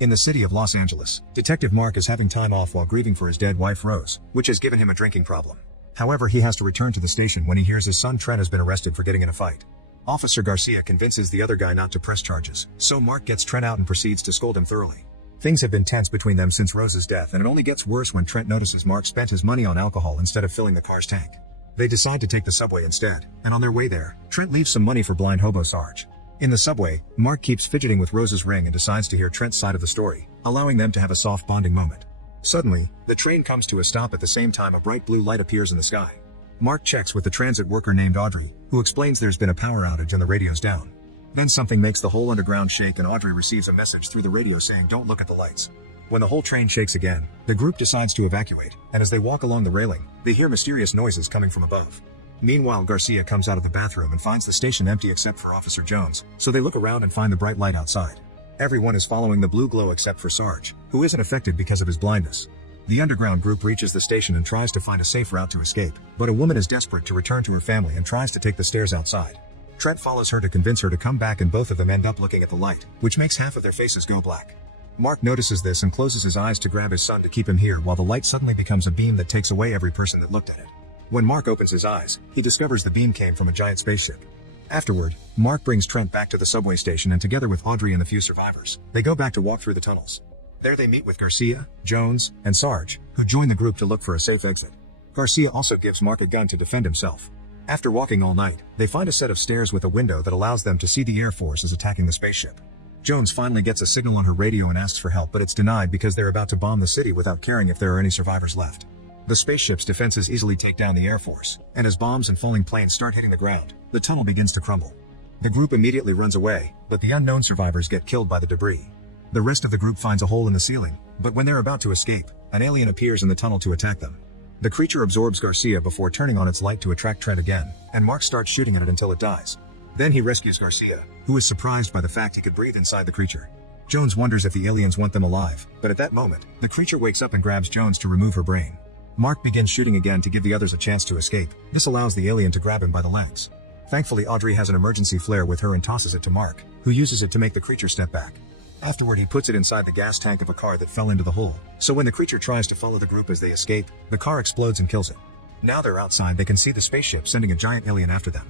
In the city of Los Angeles, Detective Mark is having time off while grieving for his dead wife Rose, which has given him a drinking problem. However, he has to return to the station when he hears his son Trent has been arrested for getting in a fight. Officer Garcia convinces the other guy not to press charges, so Mark gets Trent out and proceeds to scold him thoroughly. Things have been tense between them since Rose's death, and it only gets worse when Trent notices Mark spent his money on alcohol instead of filling the car's tank. They decide to take the subway instead, and on their way there, Trent leaves some money for blind hobo Sarge. In the subway, Mark keeps fidgeting with Rose's ring and decides to hear Trent's side of the story, allowing them to have a soft bonding moment. Suddenly, the train comes to a stop at the same time a bright blue light appears in the sky. Mark checks with the transit worker named Audrey, who explains there's been a power outage and the radio's down. Then something makes the whole underground shake and Audrey receives a message through the radio saying don't look at the lights. When the whole train shakes again, the group decides to evacuate, and as they walk along the railing, they hear mysterious noises coming from above. Meanwhile, Garcia comes out of the bathroom and finds the station empty except for Officer Jones, so they look around and find the bright light outside. Everyone is following the blue glow except for Sarge, who isn't affected because of his blindness. The underground group reaches the station and tries to find a safe route to escape, but a woman is desperate to return to her family and tries to take the stairs outside. Trent follows her to convince her to come back and both of them end up looking at the light, which makes half of their faces go black. Mark notices this and closes his eyes to grab his son to keep him here while the light suddenly becomes a beam that takes away every person that looked at it. When Mark opens his eyes, he discovers the beam came from a giant spaceship. Afterward, Mark brings Trent back to the subway station and together with Audrey and the few survivors, they go back to walk through the tunnels. There they meet with Garcia, Jones, and Sarge, who join the group to look for a safe exit. Garcia also gives Mark a gun to defend himself. After walking all night, they find a set of stairs with a window that allows them to see the Air Force is attacking the spaceship. Jones finally gets a signal on her radio and asks for help, but it's denied because they're about to bomb the city without caring if there are any survivors left. The spaceship's defenses easily take down the Air Force, and as bombs and falling planes start hitting the ground, the tunnel begins to crumble. The group immediately runs away, but the unknown survivors get killed by the debris. The rest of the group finds a hole in the ceiling, but when they're about to escape, an alien appears in the tunnel to attack them. The creature absorbs Garcia before turning on its light to attract Trent again, and Mark starts shooting at it until it dies. Then he rescues Garcia, who is surprised by the fact he could breathe inside the creature. Jones wonders if the aliens want them alive, but at that moment, the creature wakes up and grabs Jones to remove her brain. Mark begins shooting again to give the others a chance to escape. This allows the alien to grab him by the legs. Thankfully, Audrey has an emergency flare with her and tosses it to Mark, who uses it to make the creature step back. Afterward, he puts it inside the gas tank of a car that fell into the hole, so when the creature tries to follow the group as they escape, the car explodes and kills it. Now they're outside, they can see the spaceship sending a giant alien after them.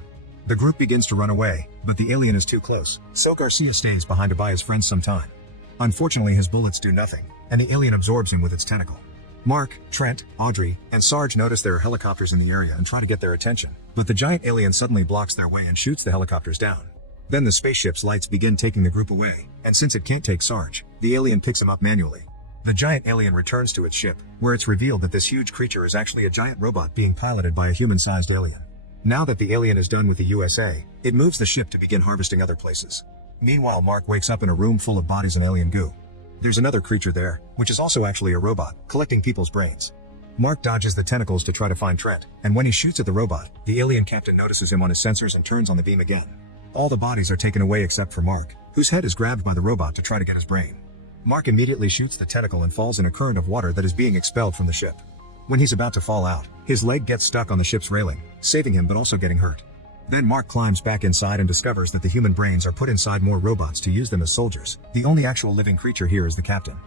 The group begins to run away, but the alien is too close, so Garcia stays behind to buy his friends some time. Unfortunately, his bullets do nothing, and the alien absorbs him with its tentacle. Mark, Trent, Audrey, and Sarge notice there are helicopters in the area and try to get their attention, but the giant alien suddenly blocks their way and shoots the helicopters down. Then the spaceship's lights begin taking the group away, and since it can't take Sarge, the alien picks him up manually. The giant alien returns to its ship, where it's revealed that this huge creature is actually a giant robot being piloted by a human-sized alien. Now that the alien is done with the USA, it moves the ship to begin harvesting other places. Meanwhile, Mark wakes up in a room full of bodies and alien goo. There's another creature there, which is also actually a robot, collecting people's brains. Mark dodges the tentacles to try to find Trent, and when he shoots at the robot, the alien captain notices him on his sensors and turns on the beam again. All the bodies are taken away except for Mark, whose head is grabbed by the robot to try to get his brain. Mark immediately shoots the tentacle and falls in a current of water that is being expelled from the ship. When he's about to fall out, his leg gets stuck on the ship's railing, saving him but also getting hurt. Then Mark climbs back inside and discovers that the human brains are put inside more robots to use them as soldiers. The only actual living creature here is the captain.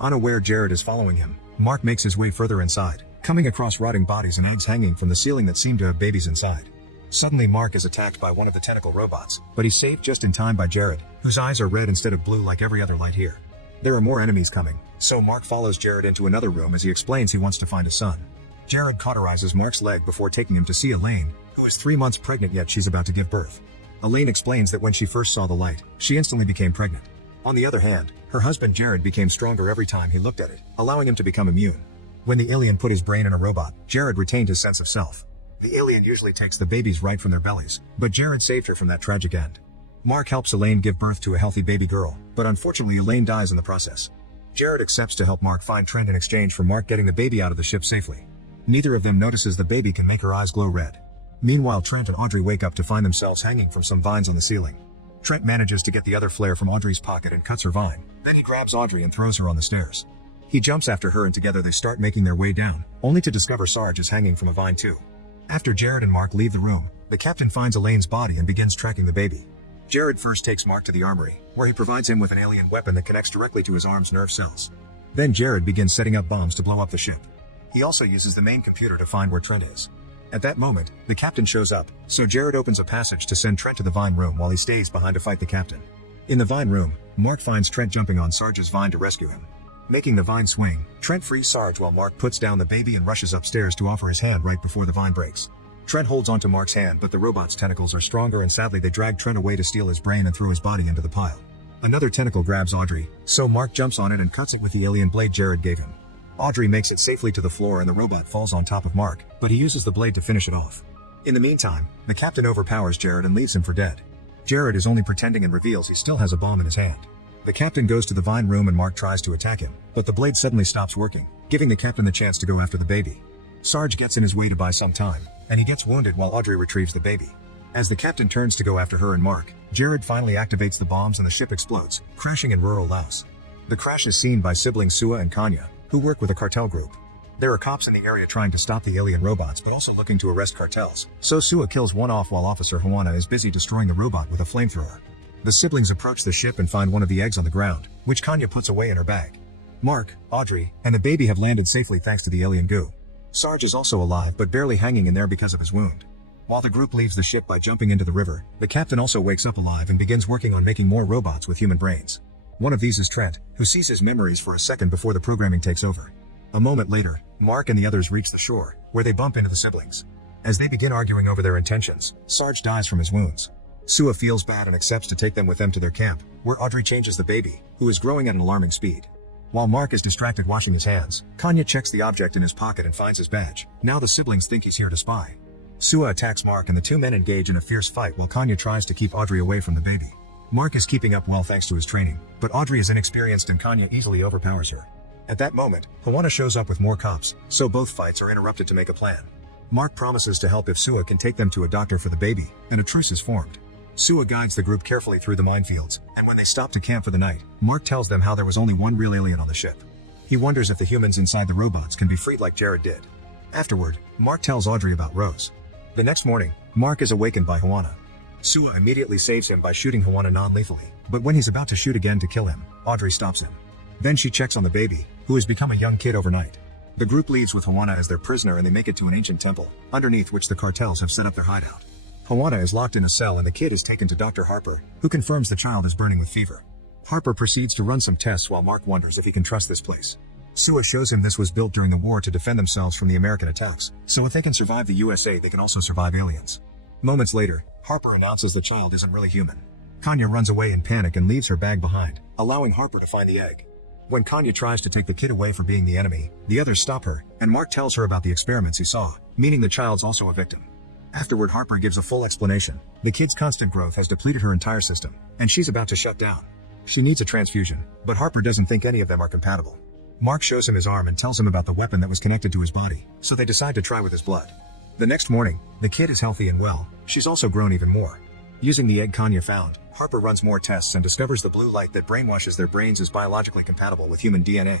Unaware Jared is following him, Mark makes his way further inside, coming across rotting bodies and eggs hanging from the ceiling that seem to have babies inside. Suddenly Mark is attacked by one of the tentacle robots, but he's saved just in time by Jared, whose eyes are red instead of blue like every other light here. There are more enemies coming, so Mark follows Jared into another room as he explains he wants to find his son. Jared cauterizes Mark's leg before taking him to see Elaine, who is 3 months pregnant yet she's about to give birth. Elaine explains that when she first saw the light, she instantly became pregnant. On the other hand, her husband Jared became stronger every time he looked at it, allowing him to become immune. When the alien put his brain in a robot, Jared retained his sense of self. The alien usually takes the babies right from their bellies, but Jared saved her from that tragic end. Mark helps Elaine give birth to a healthy baby girl, but unfortunately Elaine dies in the process. Jared accepts to help Mark find Trent in exchange for Mark getting the baby out of the ship safely. Neither of them notices the baby can make her eyes glow red. Meanwhile, Trent and Audrey wake up to find themselves hanging from some vines on the ceiling. Trent manages to get the other flare from Audrey's pocket and cuts her vine. Then he grabs Audrey and throws her on the stairs. He jumps after her and together they start making their way down, only to discover Sarge is hanging from a vine too. After Jared and Mark leave the room, the captain finds Elaine's body and begins tracking the baby. Jared first takes Mark to the armory, where he provides him with an alien weapon that connects directly to his arm's nerve cells. Then Jared begins setting up bombs to blow up the ship. He also uses the main computer to find where Trent is. At that moment, the captain shows up, so Jared opens a passage to send Trent to the Vine room while he stays behind to fight the captain. In the Vine room, Mark finds Trent jumping on Sarge's Vine to rescue him. Making the Vine swing, Trent frees Sarge while Mark puts down the baby and rushes upstairs to offer his hand right before the Vine breaks. Trent holds onto Mark's hand, but the robot's tentacles are stronger and sadly they drag Trent away to steal his brain and throw his body into the pile. Another tentacle grabs Audrey, so Mark jumps on it and cuts it with the alien blade Jared gave him. Audrey makes it safely to the floor and the robot falls on top of Mark, but he uses the blade to finish it off. In the meantime, the captain overpowers Jared and leaves him for dead. Jared is only pretending and reveals he still has a bomb in his hand. The captain goes to the Vine room and Mark tries to attack him, but the blade suddenly stops working, giving the captain the chance to go after the baby. Sarge gets in his way to buy some time, and he gets wounded while Audrey retrieves the baby. As the captain turns to go after her and Mark, Jared finally activates the bombs and the ship explodes, crashing in rural Laos. The crash is seen by siblings Sua and Kanya, who work with a cartel group. There are cops in the area trying to stop the alien robots but also looking to arrest cartels, so Sua kills one off while Officer Juana is busy destroying the robot with a flamethrower. The siblings approach the ship and find one of the eggs on the ground, which Kanya puts away in her bag. Mark, Audrey, and the baby have landed safely thanks to the alien goo. Sarge is also alive but barely hanging in there because of his wound. While the group leaves the ship by jumping into the river, the captain also wakes up alive and begins working on making more robots with human brains. One of these is Trent, who sees his memories for a second before the programming takes over. A moment later, Mark and the others reach the shore, where they bump into the siblings. As they begin arguing over their intentions, Sarge dies from his wounds. Sua feels bad and accepts to take them with them to their camp, where Audrey changes the baby, who is growing at an alarming speed. While Mark is distracted washing his hands, Kanya checks the object in his pocket and finds his badge. Now the siblings think he's here to spy. Sua attacks Mark and the two men engage in a fierce fight while Kanya tries to keep Audrey away from the baby. Mark is keeping up well thanks to his training, but Audrey is inexperienced and Kanya easily overpowers her. At that moment, Juana shows up with more cops, so both fights are interrupted to make a plan. Mark promises to help if Sua can take them to a doctor for the baby, and a truce is formed. Sua guides the group carefully through the minefields, and when they stop to camp for the night, Mark tells them how there was only one real alien on the ship. He wonders if the humans inside the robots can be freed like Jared did. Afterward, Mark tells Audrey about Rose. The next morning, Mark is awakened by Juana. Sua immediately saves him by shooting Juana non-lethally, but when he's about to shoot again to kill him, Audrey stops him. Then she checks on the baby, who has become a young kid overnight. The group leaves with Juana as their prisoner and they make it to an ancient temple, underneath which the cartels have set up their hideout. Juana is locked in a cell and the kid is taken to Dr. Harper, who confirms the child is burning with fever. Harper proceeds to run some tests while Mark wonders if he can trust this place. Sua shows him this was built during the war to defend themselves from the American attacks, so if they can survive the USA they can also survive aliens. Moments later, Harper announces the child isn't really human. Kanya runs away in panic and leaves her bag behind, allowing Harper to find the egg. When Kanya tries to take the kid away from being the enemy, the others stop her, and Mark tells her about the experiments he saw, meaning the child's also a victim. Afterward, Harper gives a full explanation. The kid's constant growth has depleted her entire system, and she's about to shut down. She needs a transfusion, but Harper doesn't think any of them are compatible. Mark shows him his arm and tells him about the weapon that was connected to his body, so they decide to try with his blood. The next morning, the kid is healthy and well. She's also grown even more. Using the egg Kanya found, Harper runs more tests and discovers the blue light that brainwashes their brains is biologically compatible with human DNA.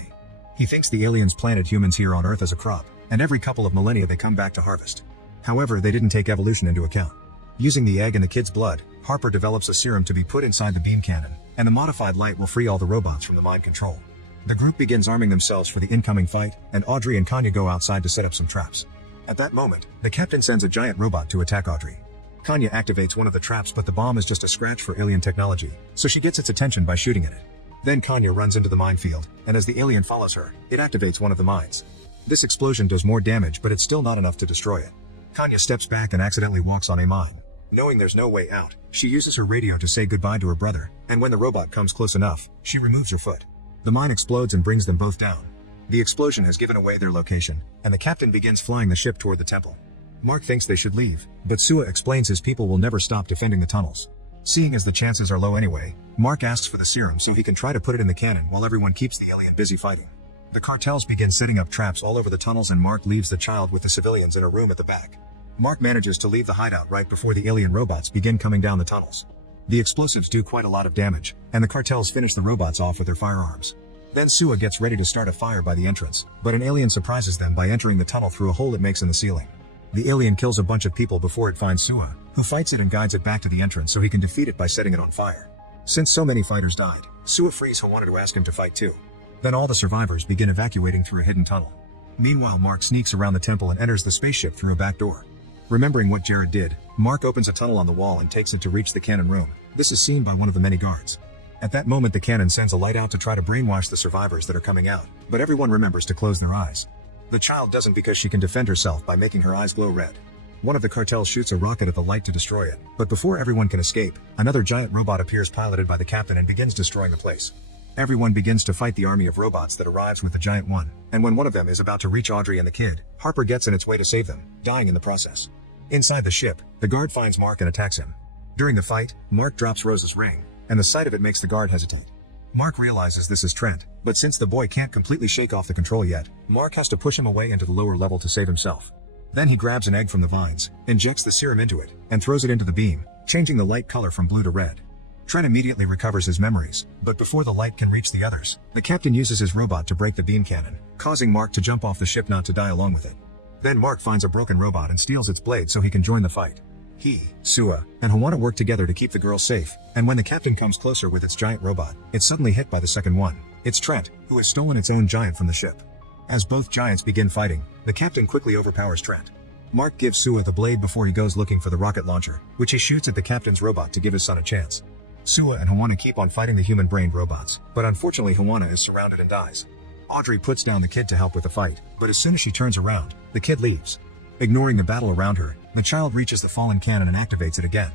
He thinks the aliens planted humans here on Earth as a crop, and every couple of millennia they come back to harvest. However, they didn't take evolution into account. Using the egg and the kid's blood, Harper develops a serum to be put inside the beam cannon, and the modified light will free all the robots from the mind control. The group begins arming themselves for the incoming fight, and Audrey and Kanya go outside to set up some traps. At that moment, the captain sends a giant robot to attack Audrey. Kanya activates one of the traps, but the bomb is just a scratch for alien technology, so she gets its attention by shooting at it. Then Kanya runs into the minefield, and as the alien follows her, it activates one of the mines. This explosion does more damage, but it's still not enough to destroy it. Kanya steps back and accidentally walks on a mine. Knowing there's no way out, she uses her radio to say goodbye to her brother, and when the robot comes close enough, she removes her foot. The mine explodes and brings them both down. The explosion has given away their location, and the captain begins flying the ship toward the temple. Mark thinks they should leave, but Sua explains his people will never stop defending the tunnels. Seeing as the chances are low anyway, Mark asks for the serum so he can try to put it in the cannon while everyone keeps the alien busy fighting. The cartels begin setting up traps all over the tunnels and Mark leaves the child with the civilians in a room at the back. Mark manages to leave the hideout right before the alien robots begin coming down the tunnels. The explosives do quite a lot of damage, and the cartels finish the robots off with their firearms. Then Sua gets ready to start a fire by the entrance, but an alien surprises them by entering the tunnel through a hole it makes in the ceiling. The alien kills a bunch of people before it finds Sua, who fights it and guides it back to the entrance so he can defeat it by setting it on fire. Since so many fighters died, Sua frees Hawana to ask him to fight too. Then all the survivors begin evacuating through a hidden tunnel. Meanwhile, Mark sneaks around the temple and enters the spaceship through a back door. Remembering what Jared did, Mark opens a tunnel on the wall and takes it to reach the cannon room. This is seen by one of the many guards. At that moment, the cannon sends a light out to try to brainwash the survivors that are coming out, but everyone remembers to close their eyes. The child doesn't because she can defend herself by making her eyes glow red. One of the cartels shoots a rocket at the light to destroy it, but before everyone can escape, another giant robot appears piloted by the captain and begins destroying the place. Everyone begins to fight the army of robots that arrives with the giant one, and when one of them is about to reach Audrey and the kid, Harper gets in its way to save them, dying in the process. Inside the ship, the guard finds Mark and attacks him. During the fight, Mark drops Rose's ring, and the sight of it makes the guard hesitate. Mark realizes this is Trent, but since the boy can't completely shake off the control yet, Mark has to push him away into the lower level to save himself. Then he grabs an egg from the vines, injects the serum into it, and throws it into the beam, changing the light color from blue to red. Trent immediately recovers his memories, but before the light can reach the others, the captain uses his robot to break the beam cannon, causing Mark to jump off the ship not to die along with it. Then Mark finds a broken robot and steals its blade so he can join the fight. He, Sua, and Hawana work together to keep the girl safe, and when the captain comes closer with its giant robot, it's suddenly hit by the second one. It's Trent, who has stolen its own giant from the ship. As both giants begin fighting, the captain quickly overpowers Trent. Mark gives Sua the blade before he goes looking for the rocket launcher, which he shoots at the captain's robot to give his son a chance. Sua and Hawana keep on fighting the human-brained robots, but unfortunately Hawana is surrounded and dies. Audrey puts down the kid to help with the fight, but as soon as she turns around, the kid leaves. Ignoring the battle around her, the child reaches the fallen cannon and activates it again.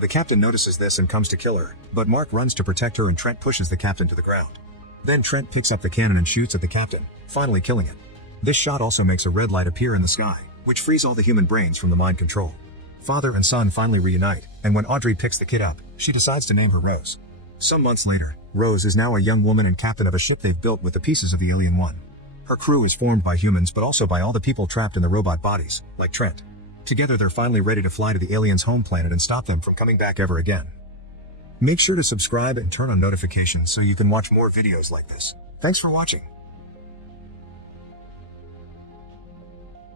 The captain notices this and comes to kill her, but Mark runs to protect her and Trent pushes the captain to the ground. Then Trent picks up the cannon and shoots at the captain, finally killing it. This shot also makes a red light appear in the sky, which frees all the human brains from the mind control. Father and son finally reunite, and when Audrey picks the kid up, she decides to name her Rose. Some months later, Rose is now a young woman and captain of a ship they've built with the pieces of the Alien One. Her crew is formed by humans but also by all the people trapped in the robot bodies, like Trent. Together they're finally ready to fly to the aliens' home planet and stop them from coming back ever again. Make sure to subscribe and turn on notifications so you can watch more videos like this. Thanks for watching.